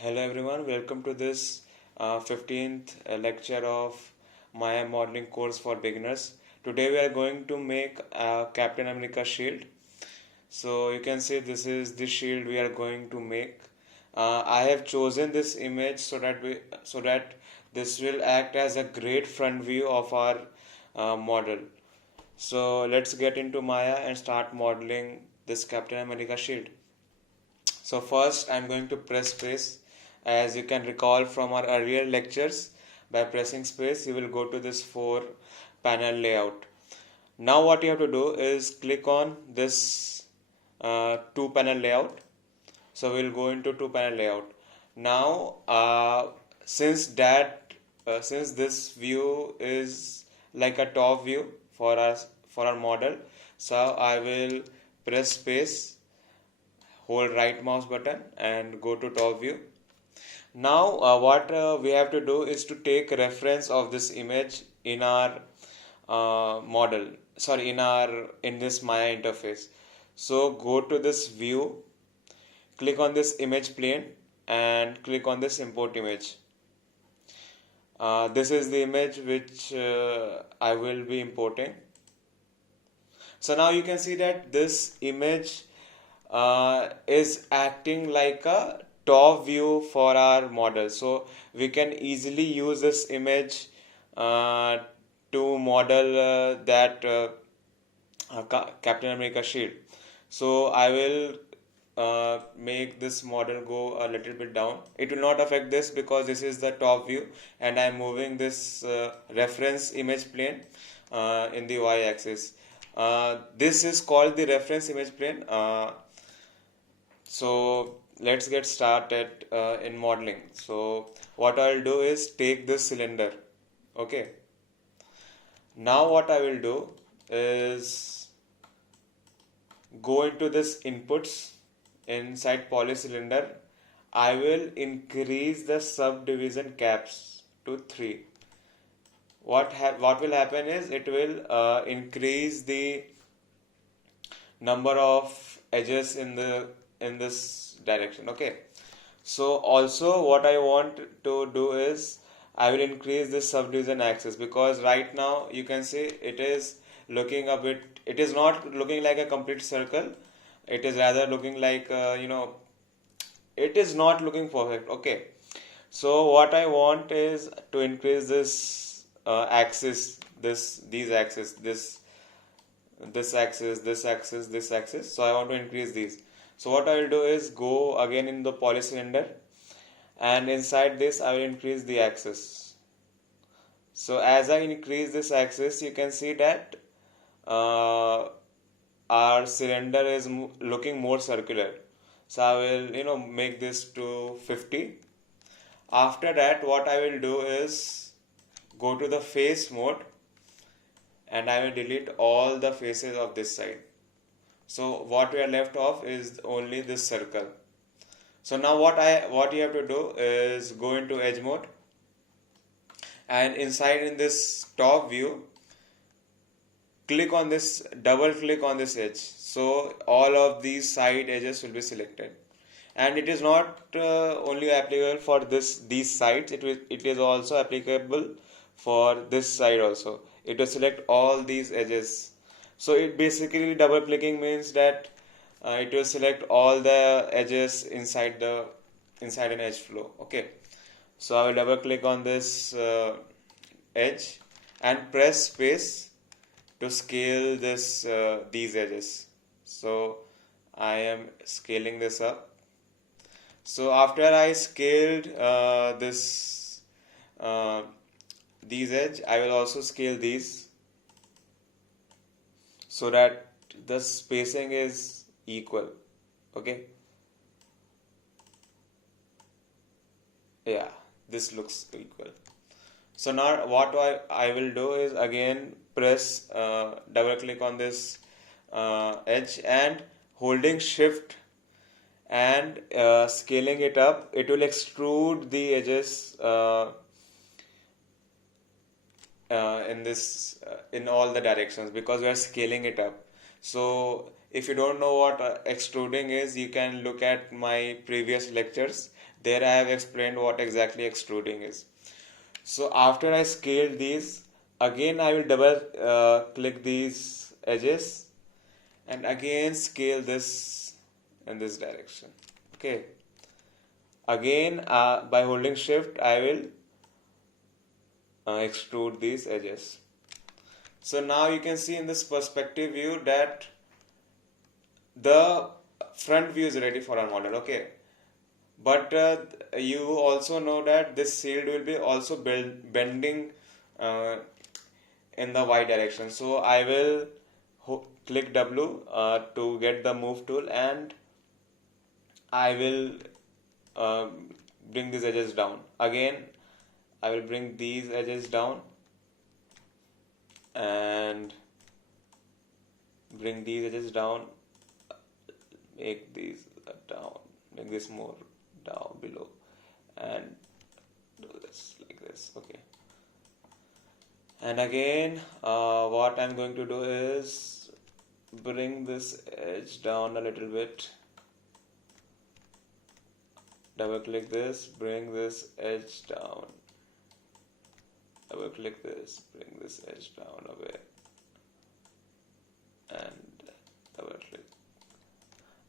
Hello everyone, welcome to this 15th lecture of Maya modeling course for beginners. Today we are going to make a Captain America shield. So you can see this is the shield we are going to make. I have chosen this image so that this will act as a great front view of our model. So let's get into Maya and start modeling this Captain America shield. So first I'm going to press space. As you can recall from our earlier lectures, by pressing space you will go to this 4 panel layout. Now what you have to do is click on this 2 panel layout. So we'll go into 2 panel layout. Now since this view is like a top view for our model, so I will press space, hold right mouse button and go to top view. Now what we have to do is to take reference of this image in our model, sorry, in this Maya interface. So go to this view, click on this image plane and click on this import image. This is the image which I will be importing. So now you can see that this image is acting like a top view for our model. So we can easily use this image uh, to model Captain America shield. So I will make this model go a little bit down. It will not affect this because this is the top view and I am moving this reference image plane in the y-axis. This is called the reference image plane. So let's get started in modeling. So what I'll do is take this cylinder. Okay. Now what I will do is go into this inputs inside polycylinder. I will increase the subdivision caps to 3. What will happen is it will increase the number of edges in this direction. Okay, so also what I want to do is I will increase this subdivision axis, because right now you can see it is looking a bit, it is not looking like a complete circle, it is rather looking like it is not looking perfect. Okay, so what I want is to increase this axis, these axis, this axis, this axis, this axis. So I want to increase these. So what I will do is go again in the polycylinder and inside this I will increase the axis. So as I increase this axis, you can see that our cylinder is looking more circular. So I will make this to 50. After that what I will do is go to the face mode and I will delete all the faces of this side. So what we are left off is only this circle. So now what you have to do is go into edge mode and inside in this top view double click on this edge. So all of these side edges will be selected, and it is not only applicable for these sides, it is also applicable for this side also. It will select all these edges. So it basically, double clicking means that it will select all the edges inside an edge flow. Okay, so I will double click on this edge and press space to scale these edges. So I am scaling this up. So after I scaled these edge, I will also scale these so that the spacing is equal. Okay, yeah, this looks equal. So now what I will do is again press double click on this edge and holding shift and scaling it up, it will extrude the edges in all the directions, because we are scaling it up. So if you don't know what extruding is, you can look at my previous lectures. There I have explained what exactly extruding is. So after I scale these, again I will double click these edges and again scale this in this direction. Okay. Again, by holding shift, I will extrude these edges. So now you can see in this perspective view that the front view is ready for our model. Okay. But you also know that this shield will be also bending uh, in the y direction. So I will click W to get the move tool, and I will bring these edges down. Again, I will bring these edges down and bring these edges down, make these down, make this more down below, and do this like this. Okay. And again, what I'm going to do is bring this edge down a little bit. Double click this, bring this edge down. Double click this, bring this edge down a bit. And double click.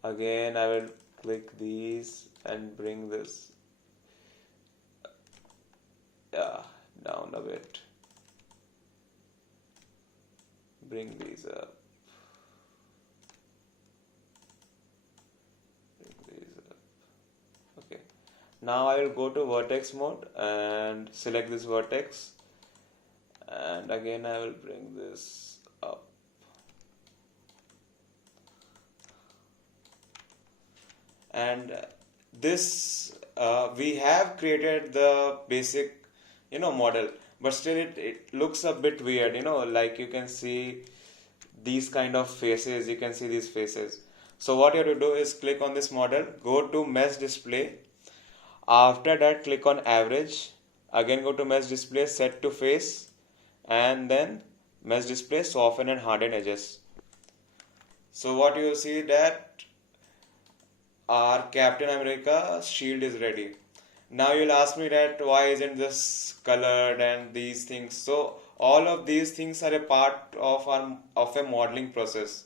Again, I will click these and bring this down a bit. Bring these up. Okay. Now I will go to vertex mode and select this vertex, and again I will bring this up. And this we have created the basic model, but still it looks a bit weird, like you can see these kind of faces, you can see these faces. So what you have to do is click on this model, go to mesh display, after that click on average, again go to mesh display, set to face, and then mesh display, soften and harden edges. So what you see that our Captain America shield is ready. Now you'll ask me that why isn't this colored and these things. So all of these things are a part of a modeling process,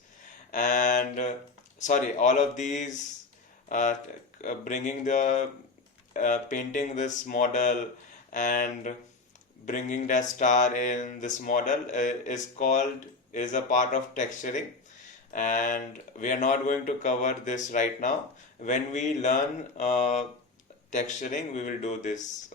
and sorry, all of these bringing the painting this model and bringing that star in this model is a part of texturing, and we are not going to cover this right now. When we learn texturing, we will do this,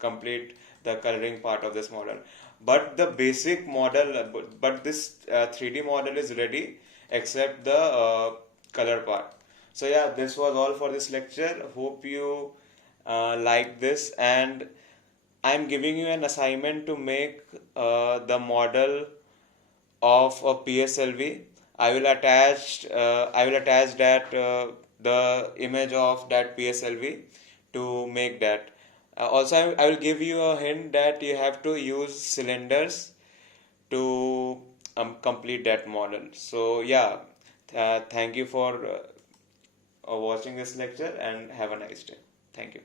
complete the coloring part of this model. But the basic model, but this 3D model is ready except the color part. So yeah, this was all for this lecture. Hope you like this, and I'm giving you an assignment to make the model of a PSLV. I will attach that the image of that PSLV to make that. Also, I will give you a hint that you have to use cylinders to complete that model. So yeah, thank you for watching this lecture, and have a nice day. Thank you.